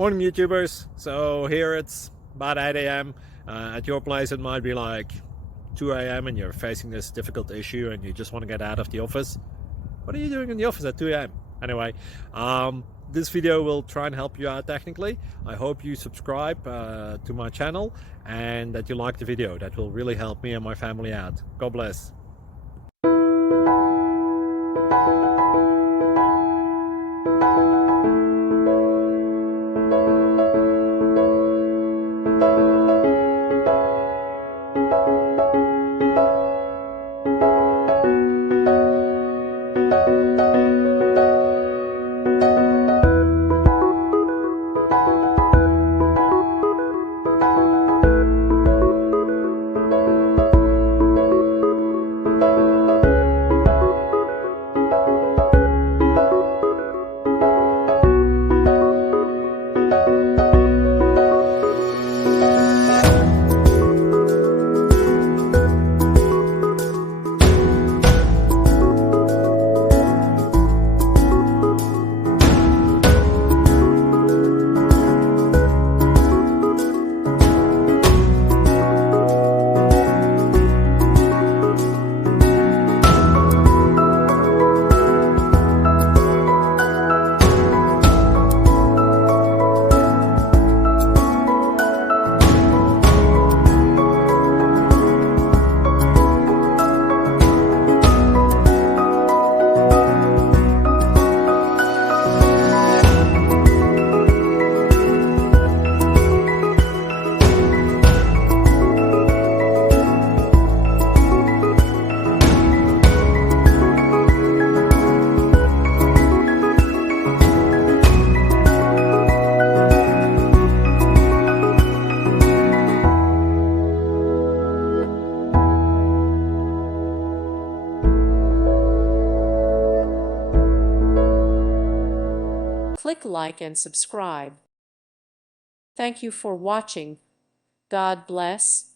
Morning YouTubers. So here it's about 8 a.m. At your place it might be like 2 a.m. and you're facing this difficult issue and you just want to get out of the office. What are you doing in the office at 2 a.m.? Anyway, this video will try and help you out technically. I hope you subscribe to my channel and that you like the video. That will really help me and my family out. God bless. Click like and subscribe. Thank you for watching. God bless.